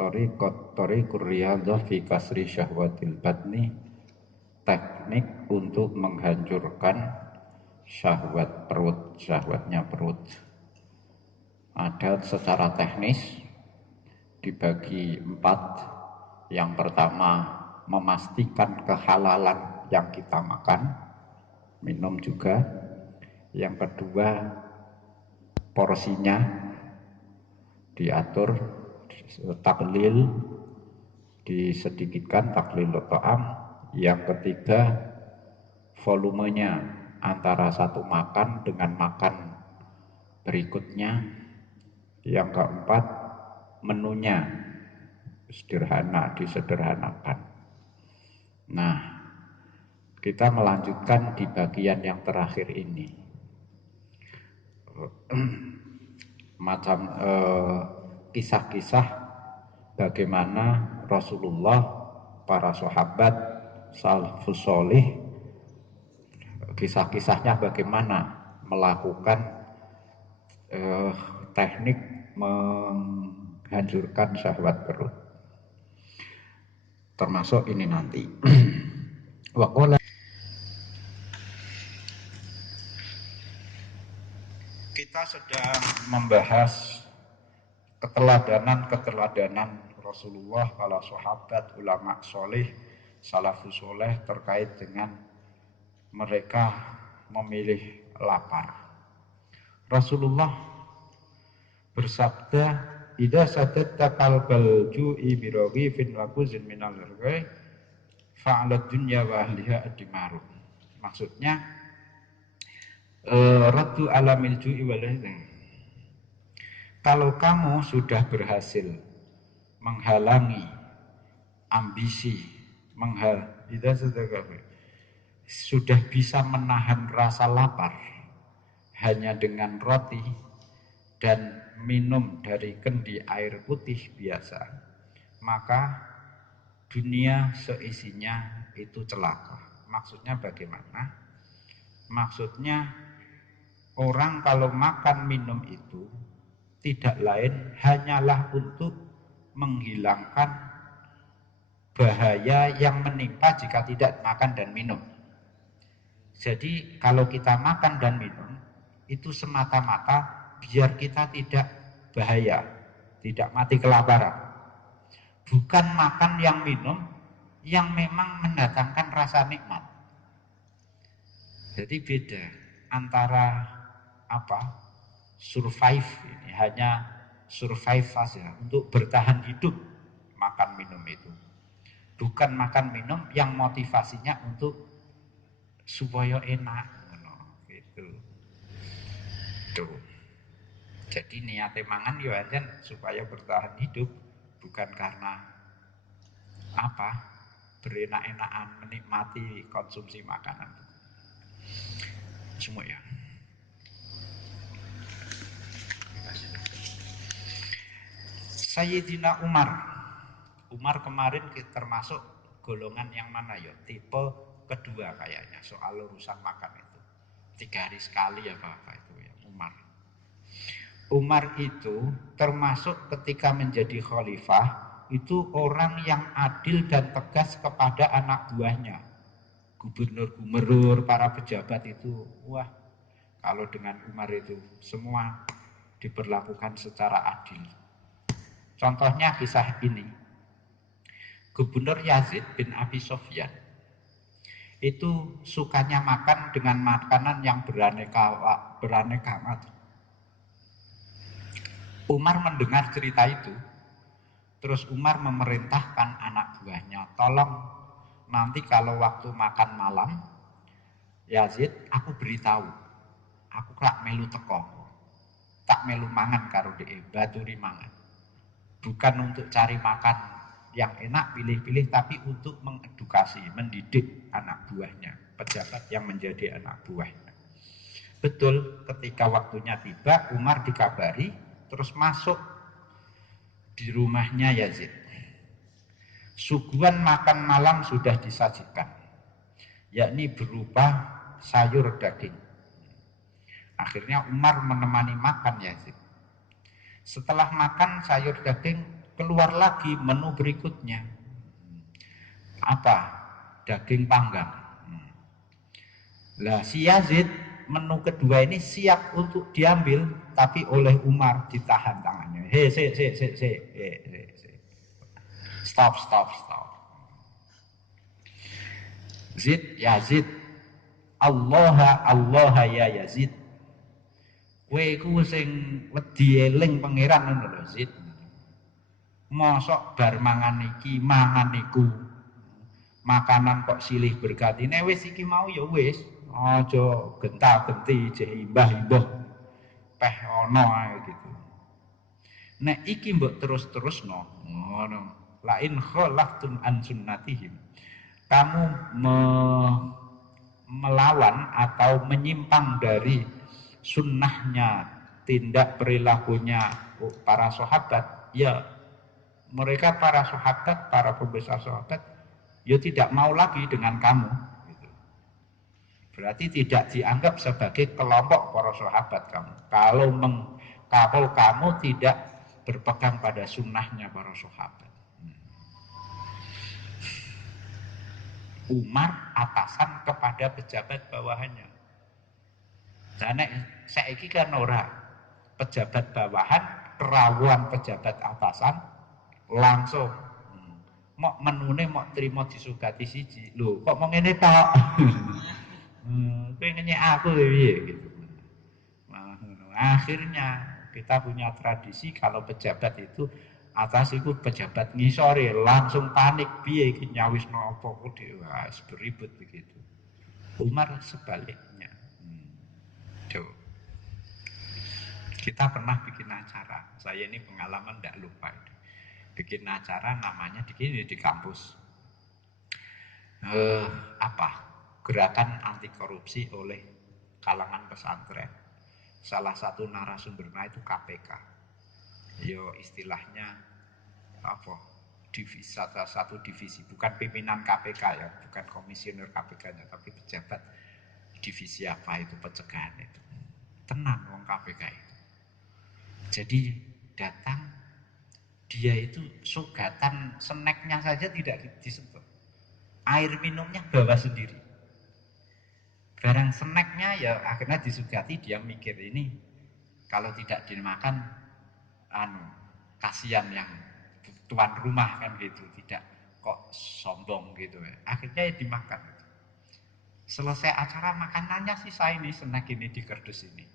Thariqur riyadhah fi kasri syahwatil batni, teknik untuk menghancurkan syahwat perut, syahwatnya perut. Ada secara teknis dibagi 4. Yang pertama, memastikan kehalalan yang kita makan, minum juga. Yang kedua, porsinya diatur, taklil, disedikitkan, taklil ta'am. Yang ketiga, volumenya antara satu makan dengan makan berikutnya. Yang keempat, menunya sederhana, disederhanakan. Nah, kita melanjutkan di bagian yang terakhir ini. Macam kisah-kisah bagaimana Rasulullah, para sahabat, salafus sholih, kisah-kisahnya bagaimana melakukan teknik menghancurkan syahwat perut. Termasuk ini nanti. Waqala, kita sedang membahas keteladanan Rasulullah, para sahabat, ulama soleh, salafus soleh terkait dengan mereka memilih lapar. Rasulullah bersabda, "Idza sadatta qalbal ju'i bi raghifin wa kuzin minal rizqi fa'ala dunya wa ahliha admaru." Maksudnya raddu alamil ju'i wal rizqi. Kalau kamu sudah berhasil menghalangi ambisi, sudah bisa menahan rasa lapar hanya dengan roti dan minum dari kendi air putih biasa, maka dunia seisinya itu celaka. Maksudnya bagaimana? Maksudnya orang kalau makan minum itu tidak lain hanyalah untuk menghilangkan bahaya yang menimpa jika tidak makan dan minum. Jadi kalau kita makan dan minum itu semata-mata biar kita tidak bahaya, tidak mati kelaparan. Bukan makan yang minum yang memang mendatangkan rasa nikmat. Jadi beda antara survive ini, hanya survive saja untuk bertahan hidup makan minum itu. Bukan makan minum yang motivasinya untuk supaya enak, gitu. Tuh. Jadi niatnya mangan ya aja supaya bertahan hidup, bukan karena berenak-enakan menikmati konsumsi makanan. Semua ya. Sayyidina Umar kemarin termasuk golongan yang mana ya? Tipe kedua kayaknya soal urusan makan itu. 3 hari sekali apa itu ya Umar itu termasuk ketika menjadi khalifah itu orang yang adil dan tegas kepada anak buahnya. Gubernur, para pejabat itu, wah, kalau dengan Umar itu semua diperlakukan secara adil. Contohnya kisah ini. Gubernur Yazid bin Abi Sufyan itu sukanya makan dengan makanan yang beraneka macam. Umar mendengar cerita itu, terus Umar memerintahkan anak buahnya, tolong nanti kalau waktu makan malam, Yazid, aku beritahu, aku tak melu teko, tak melu mangan karo dhek, baturi mangan. Bukan untuk cari makan yang enak, pilih-pilih, tapi untuk mengedukasi, mendidik anak buahnya, pejabat yang menjadi anak buahnya. Betul, ketika waktunya tiba, Umar dikabari, terus masuk di rumahnya Yazid. Suguhan makan malam sudah disajikan, yakni berupa sayur daging. Akhirnya Umar menemani makan Yazid. Setelah makan sayur daging, keluar lagi menu berikutnya. Apa? Daging panggang. Lah si Yazid menu kedua ini siap untuk diambil, tapi oleh Umar ditahan tangannya. Hei, stop. Yazid, Allah ya Yazid. Kowe iku sing wedi eling pangeran ngono lho, Zid. Mosok bar mangan iki, mangan iku. Makanan kok silih berganti. Nek wis iki mau ya wis, aja genta-genti jek imbah-imbah. Peh ana ae gitu. Nek iki mbok terus-terusno, ngono. La in khalaftum an sunnatihim. Kamu melawan atau menyimpang dari sunnahnya, tindak perilakunya para sahabat, ya mereka para sahabat, para pembesar sahabat, ya tidak mau lagi dengan kamu. Berarti tidak dianggap sebagai kelompok para sahabat kamu. Kalau kamu tidak berpegang pada sunnahnya para sahabat. Umar atasan kepada pejabat bawahannya. Dan saiki kan ora pejabat bawahan kerawuan pejabat atasan langsung mau menune mau terima disugati siji. Lho, kok mau ngene tok? Kowe ngenyek aku piye gitu. Akhirnya kita punya tradisi kalau pejabat itu atas itu pejabat ngisore langsung panik piye iki nyawisno apa kok wis beribut begitu. Umar sebaliknya. Kita pernah bikin acara, saya ini pengalaman tidak lupa itu. Bikin acara namanya di kampus gerakan anti korupsi oleh kalangan pesantren. Salah satu narasumbernya itu KPK. Yo istilahnya apa? Satu divisi, bukan pimpinan KPK ya, bukan komisioner KPK-nya, tapi pejabat divisi apa itu pencegahan itu. Tenang wong KPK itu. Jadi datang dia itu sugatan snacknya saja tidak disentuh. Air minumnya bawa sendiri. Barang snacknya ya akhirnya disugati, dia mikir ini kalau tidak dimakan kasihan yang tuan rumah kan gitu, tidak kok sombong gitu ya. Akhirnya ya dimakan. Selesai acara makanannya sisa ini snack ini di kardus ini.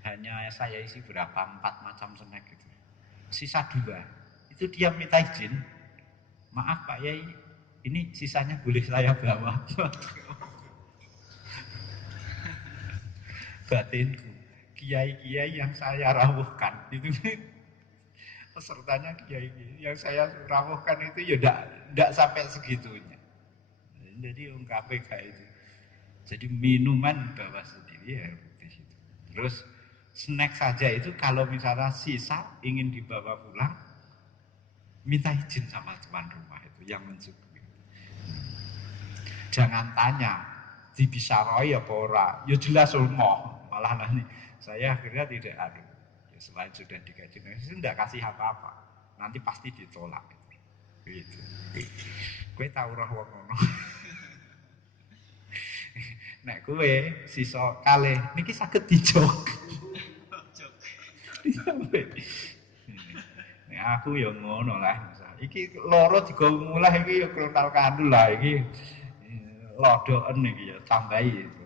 Hanya saya isi berapa 4 macam snack gitu. Sisa 2. Itu dia minta izin. Maaf Pak Yai, ini sisanya boleh saya bawa. Batinku, kiai-kiai yang saya rawuhkan itu pesertanya kiai yang saya rawuhkan itu ya enggak sampai segitunya. Jadi KPK itu. Jadi minuman bawa sendiri ya di situ. Terus snack saja itu kalau misalnya sisa ingin dibawa pulang, minta izin sama tuan rumah itu yang mencukupi. Jangan tanya dibisaroi apa ora, ya jelas ulmo. Malah nanti saya akhirnya tidak ada. Ya, selain sudah dikaji, saya tidak kasih apa-apa. Nanti pasti ditolak. Gitu. Kowe tahu roh wong ngono. Nek kowe sisa kalih niki saged dijog. Nek aku ya ngono lah. Iki loro digawe mulai iki ya krontal kandul lah iki. Lodoken iki ya tambahi.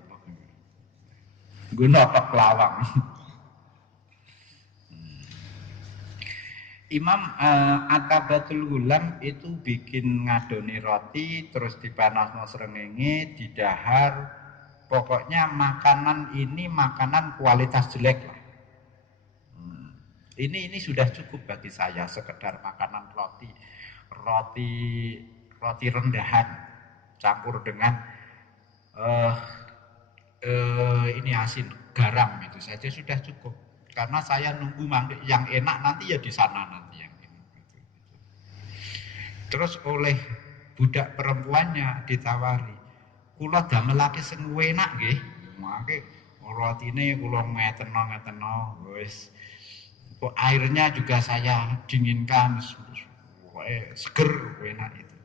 Gue notok lawang. Imam Atabatul Gulam itu bikin ngadoni roti, terus dipanasno srengenge, didahar. Pokoknya makanan ini makanan kualitas jelek lah. Ini sudah cukup bagi saya, sekedar makanan roti rendahan campur dengan ini asin, garam itu saja sudah cukup. Karena saya nunggu yang enak nanti ya di sana nanti yang ini. Terus oleh budak perempuannya ditawari, kula damelake sing enak nggih. Mangke rotine kula ngeteno wis Airnya juga saya dinginkan, seger, enak itu.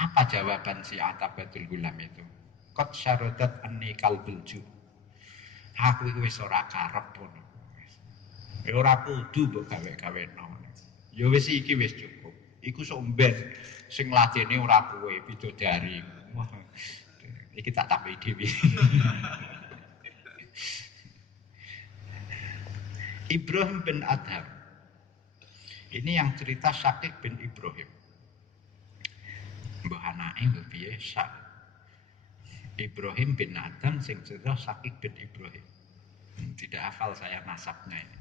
Apa jawaban si Atabatul Gulam itu? Qad syaradat anni kalbul ju. Aku iki wis ora karep ngono. Ya ora kudu mbok gawe-gaweno. Ya wis iki wis cukup. Iku sok mben sing ladene ora kowe bidodari. Wah. Iki tak tambahi dhewe. Ibrahim bin Adham. Ini yang cerita Syakik bin Ibrahim. Mbah anake mbah piye Ibrahim bin Adham sing cerita Syakik bin Ibrahim. Tidak hafal saya nasabnya ini.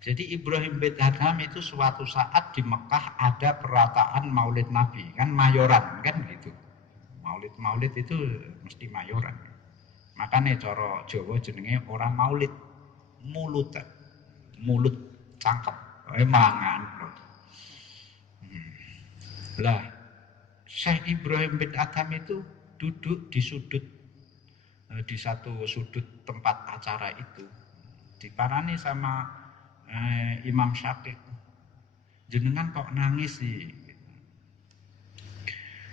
Jadi Ibrahim bin Adham itu suatu saat di Mekah ada perataan Maulid Nabi, kan mayoran kan gitu. Maulid itu mesti mayoran. Makanya cara Jawa jenenge orang Maulid, mulut cangkep, mangan. Lah, Syekh Ibrahim bin Adham itu duduk di satu sudut tempat acara itu, diparani sama Imam Syafiq. Jenengan kok nangis sih?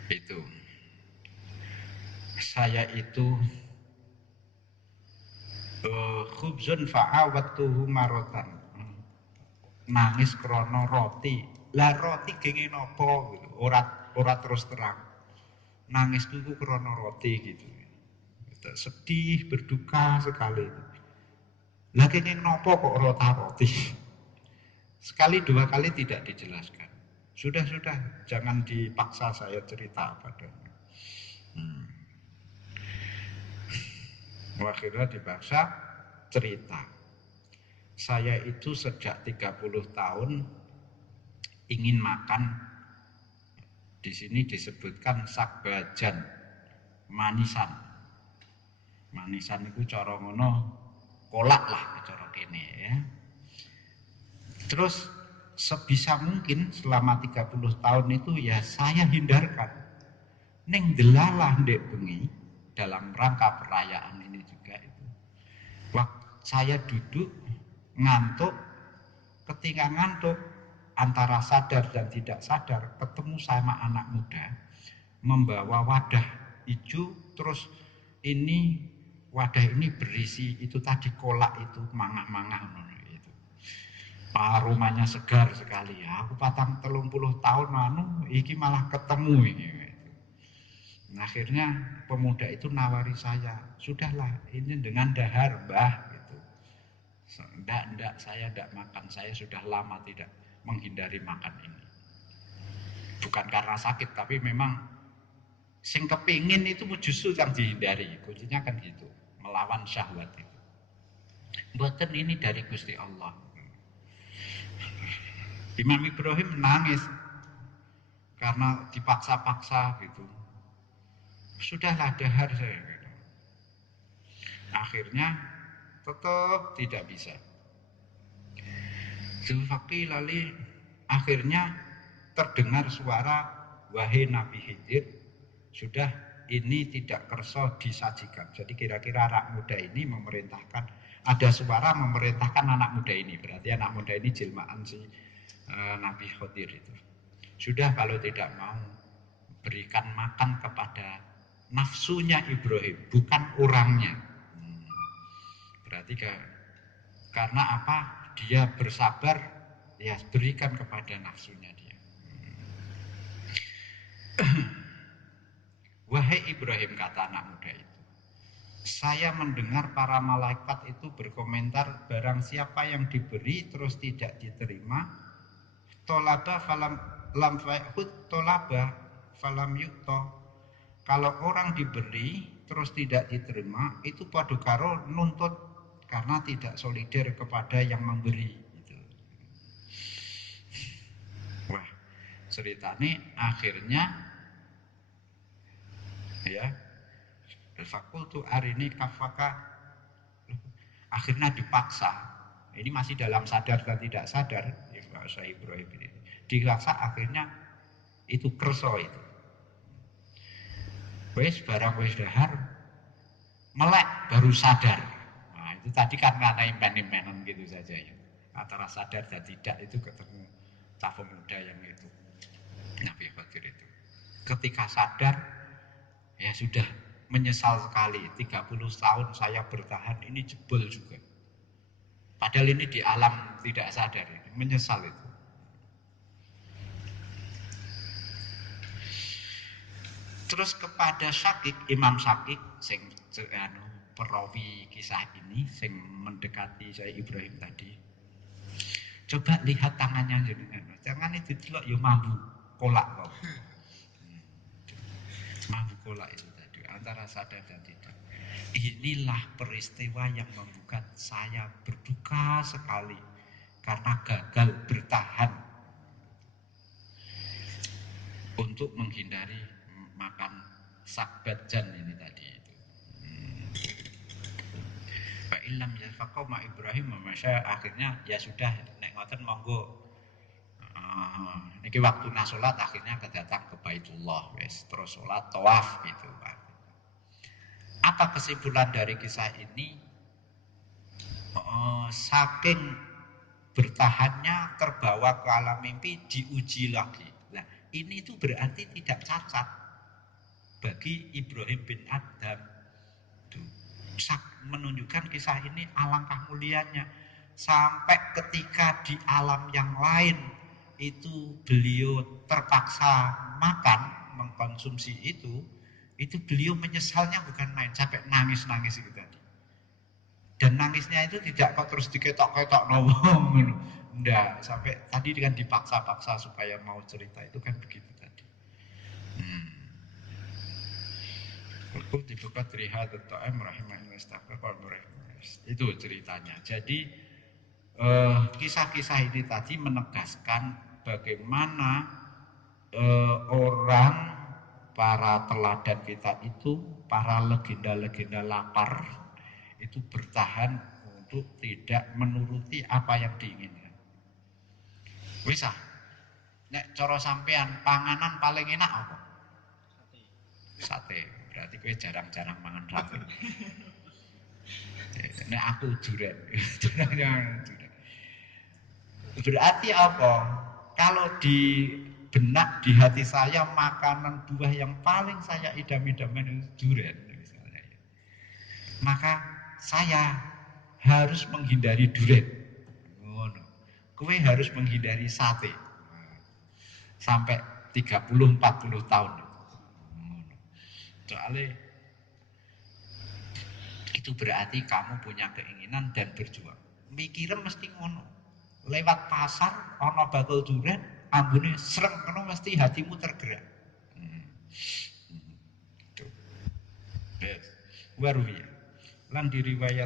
Itu saya itu khubzun fa'awattuhu marotan, nangis krono roti. Lah roti genge nopo gitu. Ora terus terang. Nangisku ku krono roti gitu. Sedih, berduka sekali. Lah kene nopo kok roti? Sekali dua kali tidak dijelaskan. Sudah, jangan dipaksa saya cerita padanya. Akhirnya dipaksa cerita. Saya itu sejak 30 tahun ingin makan, di sini disebutkan sakbajan, manisan. Manisan itu cara ngono kolak lah cara kene ya. Terus sebisa mungkin selama 30 tahun itu ya saya hindarkan. Ning delalah ndek bengi dalam rangka perayaan ini juga itu. Waktu saya duduk ngantuk, ketika ngantuk antara sadar dan tidak sadar ketemu sama anak muda membawa wadah hijau, terus ini wadah ini berisi itu tadi kolak itu mangah-mangah itu. Aromanya segar sekali. Aku 30 tahun iki malah ketemu ini. Nah, akhirnya pemuda itu nawari saya, sudahlah ini dengan dahar mbah gitu. Enggak, saya enggak makan, saya sudah lama tidak menghindari makan ini. Bukan karena sakit, tapi memang sing kepingin itu justru yang dihindari. Kuncinya kan gitu, melawan syahwat itu. Mboten ini dari Gusti Allah. Imam Ibrahim nangis karena dipaksa-paksa gitu. Sudahlah dahar saya gitu. Akhirnya tetap tidak bisa. Zulfaqi lali akhirnya terdengar suara, wahai Nabi Khidir, sudah ini tidak kerso disajikan. Jadi kira-kira anak muda ini memerintahkan, ada suara memerintahkan anak muda ini. Berarti anak muda ini jelmaan si Nabi Khidir itu. Sudah kalau tidak mau berikan makan kepada nafsunya Ibrahim, bukan orangnya. Berarti karena apa? Dia bersabar, ya berikan kepada nafsunya dia. Wahai Ibrahim, kata anak muda itu, saya mendengar para malaikat itu berkomentar, barang siapa yang diberi terus tidak diterima, tolaba falam lam fa'hud tolaba falam yukto. Kalau orang diberi terus tidak diterima, itu padha karo nuntut karena tidak solider kepada yang memberi gitu. Wah, ceritanya akhirnya ya fakultu arini kafaka, akhirnya dipaksa. Ini masih dalam sadar dan tidak sadar ya, saya Ibrahim ini dipaksa, akhirnya itu kerso itu wes barang wes dahar melek baru sadar. Nah, itu itu tadi kan karena impen-impenan gitu saja ya. Antara sadar dan tidak itu ketemu cah pemuda yang itu. Nabi Khidir itu. Ketika sadar, ya sudah menyesal sekali. 30 tahun saya bertahan, ini jebol juga. Padahal ini di alam tidak sadar, ini menyesal itu. Terus kepada Syakik, Imam Syakik sing perawi kisah ini sing mendekati saya Ibrahim tadi. Coba lihat tangannya jenengan. Jangan itu delok ya mambu kolak kok. Mambu kolak itu tadi antara sadar dan tidak. Inilah peristiwa yang membuat saya berduka sekali karena gagal bertahan untuk menghindari makan sakbajan ini tadi itu. Pak Ilham ya faqoma Ibrahim masa akhirnya ya sudah nek ngoten monggo. Niki waktu salat akhirnya kedatang ke Baitullah wis terus salat tawaf gitu Pak. Apa kesimpulan dari kisah ini? Saking bertahannya terbawa ke alam mimpi diuji lagi. Nah, ini itu berarti tidak cacat bagi Ibrahim bin Adham. Menunjukkan kisah ini alangkah mulianya sampai ketika di alam yang lain itu beliau terpaksa makan mengkonsumsi itu beliau menyesalnya bukan main sampai nangis-nangis itu tadi. Dan nangisnya itu tidak kok terus diketok-ketok ngomong, enggak, sampai tadi kan dipaksa-paksa supaya mau cerita itu kan begitu tadi. Dibuka trihat ta'am rahimahullah itu ceritanya. Jadi kisah-kisah ini tadi menegaskan bagaimana orang para teladan kita itu, para legenda-legenda lapar itu bertahan untuk tidak menuruti apa yang diinginkan. Wis ah. Nek cara sampean panganan paling enak apa? Sate. Berarti kowe jarang-jarang mangan sate. Nek aku juren. Berarti apa? Kalau di benak di hati saya makanan buah yang paling saya idam-idamkan itu durian misalnya. Maka saya harus menghindari durian. Ngono. Kowe harus menghindari sate. Sampai 30-40 tahun. Soalnya itu berarti kamu punya keinginan dan berjuang. Mikirnya mesti ngono. Lewat pasar ana bakul durian, ambune sreng ngono mesti hatimu tergerak. Tuh. Yes. Waruwi. Lan diriwayat